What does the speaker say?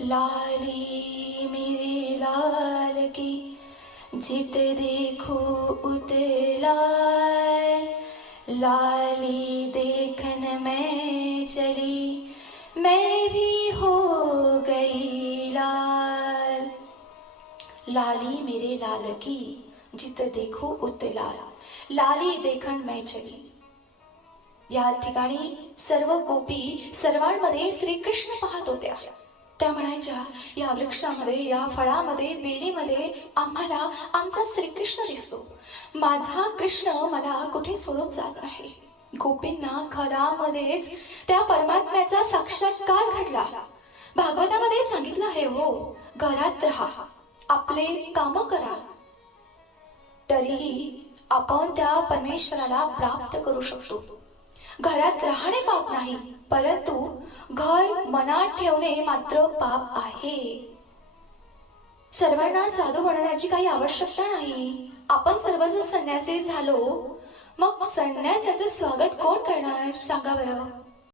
लाली मेरी लाल की जित देखो उत लाल। लाली देखन मैं चली मैं भी हो गई लाल। लाली मेरे लाल की जित देखो उत लाल। लाली देखन मैं चली। या ठिकाणी सर्व गोपी सर्वांमध्ये श्रीकृष्ण पाहत होत्या। त्या म्हणायच्या, या वृक्षामध्ये, या फळामध्ये, बेलीमध्ये आम्हाला आमचा श्रीकृष्ण दिसतो। माझा कृष्ण मला कुठे सोडून जात नाही। गोपींना खरामध्येच त्या परमात्म्याचा साक्षात्कार घडला। भागवतामध्ये सांगितलं आहे, हो घरात राहा, आपले काम करा, तरीही आपण त्या परमेश्वराला प्राप्त करू शकतो। घरात राहणे पाप नाही, परंतु घर मनात ठेवणे मात्र पाप आहे। सर्वांना साधू बनण्याची काही आवश्यकता नाही। आपण सर्वजण संन्यासी झालो, मग संन्यासाचं स्वागत कोण करणार सांगा बरं।